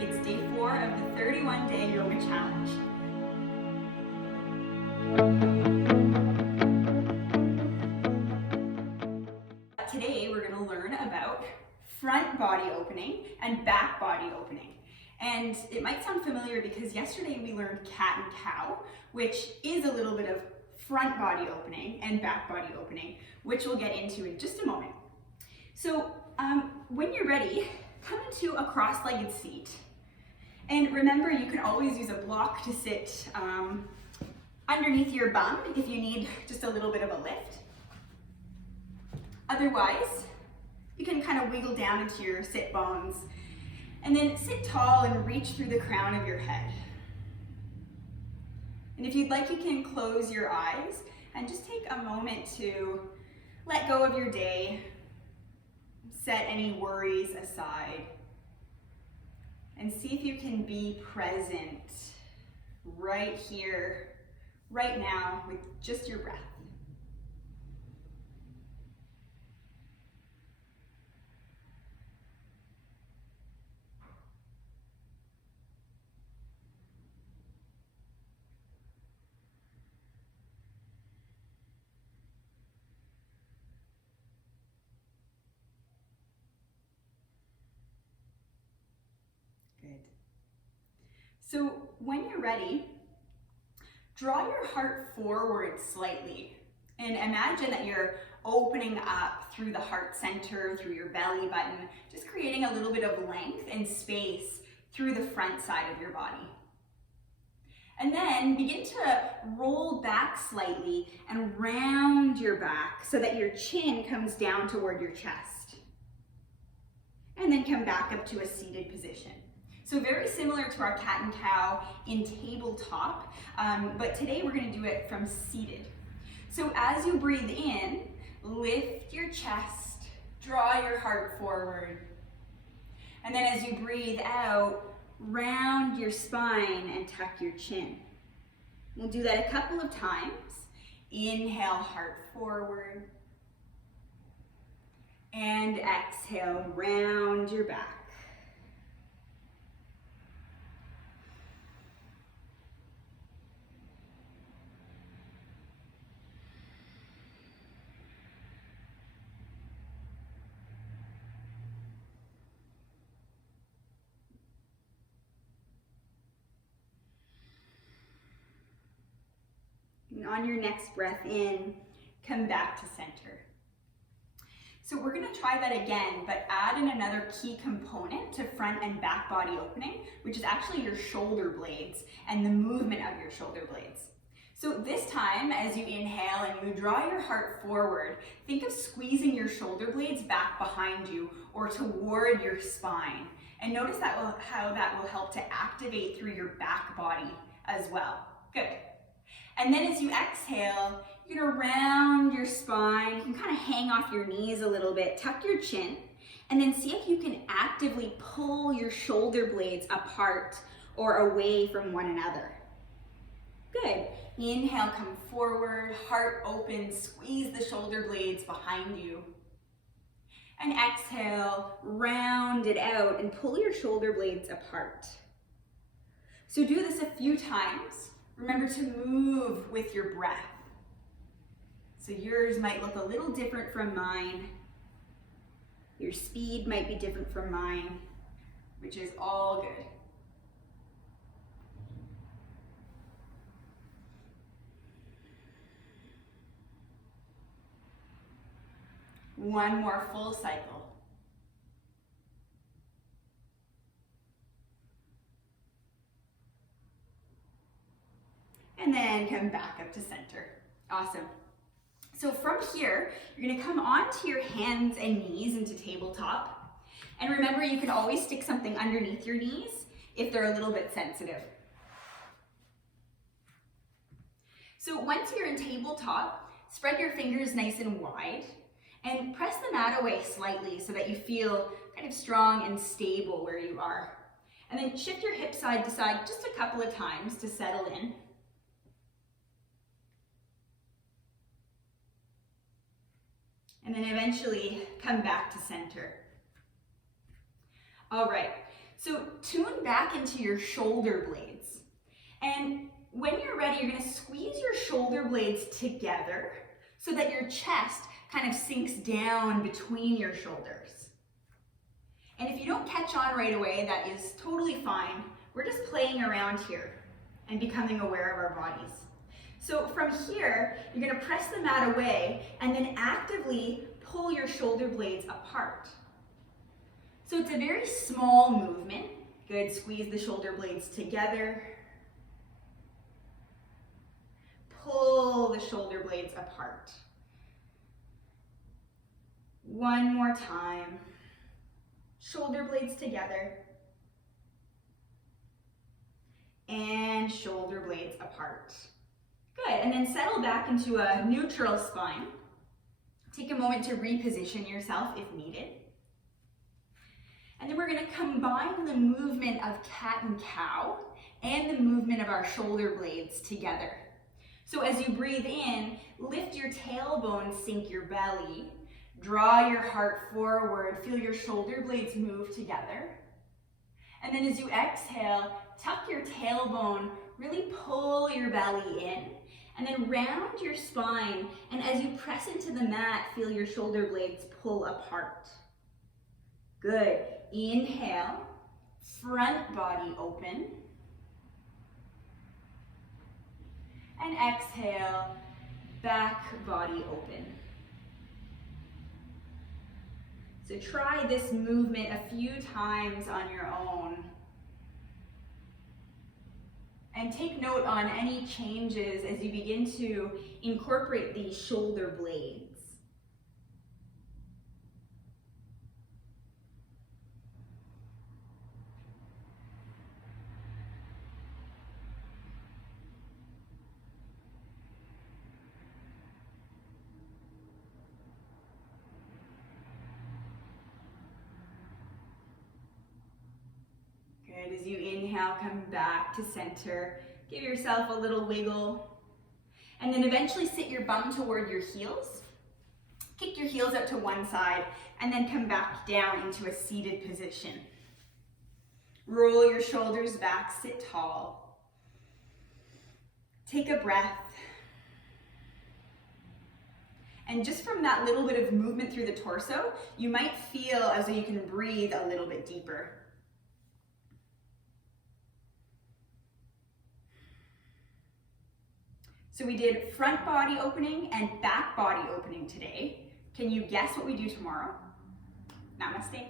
It's day 4 of the 31-day yoga challenge. Today we're going to learn about front body opening and back body opening. And it might sound familiar because yesterday we learned cat and cow, which is a little bit of front body opening and back body opening, which we'll get into in just a moment. So when you're ready, come into a cross-legged seat. And remember, you can always use a block to sit underneath your bum if you need just a little bit of a lift. Otherwise, you can kind of wiggle down into your sit bones and then sit tall and reach through the crown of your head. And if you'd like, you can close your eyes and just take a moment to let go of your day, set any worries aside, and see if you can be present right here, right now, with just your breath. Good. So when you're ready, draw your heart forward slightly and imagine that you're opening up through the heart center, through your belly button, just creating a little bit of length and space through the front side of your body. And then begin to roll back slightly and round your back so that your chin comes down toward your chest. And then come back up to a seated position. So very similar to our cat and cow in tabletop, but today we're going to do it from seated. So as you breathe in, lift your chest, draw your heart forward. And then as you breathe out, round your spine and tuck your chin. We'll do that a couple of times. Inhale, heart forward. And exhale, round your back. And on your next breath in, come back to center. So we're going to try that again, but add in another key component to front and back body opening, which is actually your shoulder blades and the movement of your shoulder blades. So this time, as you inhale and you draw your heart forward, think of squeezing your shoulder blades back behind you or toward your spine. And notice how that will help to activate through your back body as well. Good. And then as you exhale, you're gonna round your spine. You can kind of hang off your knees a little bit, tuck your chin, and then see if you can actively pull your shoulder blades apart or away from one another. Good. Inhale, come forward, heart open, squeeze the shoulder blades behind you. And exhale, round it out and pull your shoulder blades apart. So do this a few times. Remember to move with your breath. So yours might look a little different from mine. Your speed might be different from mine, which is all good. One more full cycle. And then come back up to center. Awesome. So from here, you're going to come onto your hands and knees into tabletop. And remember, you can always stick something underneath your knees if they're a little bit sensitive. So once you're in tabletop, spread your fingers nice and wide and press the mat away slightly so that you feel kind of strong and stable where you are. And then shift your hips side to side just a couple of times to settle in. And then eventually come back to center. All right, So tune back into your shoulder blades. And when you're ready, you're gonna squeeze your shoulder blades together so that your chest kind of sinks down between your shoulders. And if you don't catch on right away, that is totally fine. We're just playing around here and becoming aware of our bodies. So from here, you're gonna press the mat away and then actively pull your shoulder blades apart. So it's a very small movement. Good, squeeze the shoulder blades together. Pull the shoulder blades apart. One more time. Shoulder blades together. And shoulder blades apart. Good, and then settle back into a neutral spine. Take a moment to reposition yourself if needed. And then we're gonna combine the movement of cat and cow and the movement of our shoulder blades together. So as you breathe in, lift your tailbone, sink your belly, draw your heart forward, feel your shoulder blades move together. And then as you exhale, tuck your tailbone, really pull your belly in, and then round your spine. And as you press into the mat, feel your shoulder blades pull apart. Good. Inhale, front body open. And exhale, back body open. So try this movement a few times on your own. And take note on any changes as you begin to incorporate these shoulder blades. Good, as you inhale, come back to center. Give yourself a little wiggle. And then eventually sit your bum toward your heels. Kick your heels out to one side and then come back down into a seated position. Roll your shoulders back, sit tall. Take a breath. And just from that little bit of movement through the torso, you might feel as though you can breathe a little bit deeper. So we did front body opening and back body opening today. Can you guess what we do tomorrow? Namaste.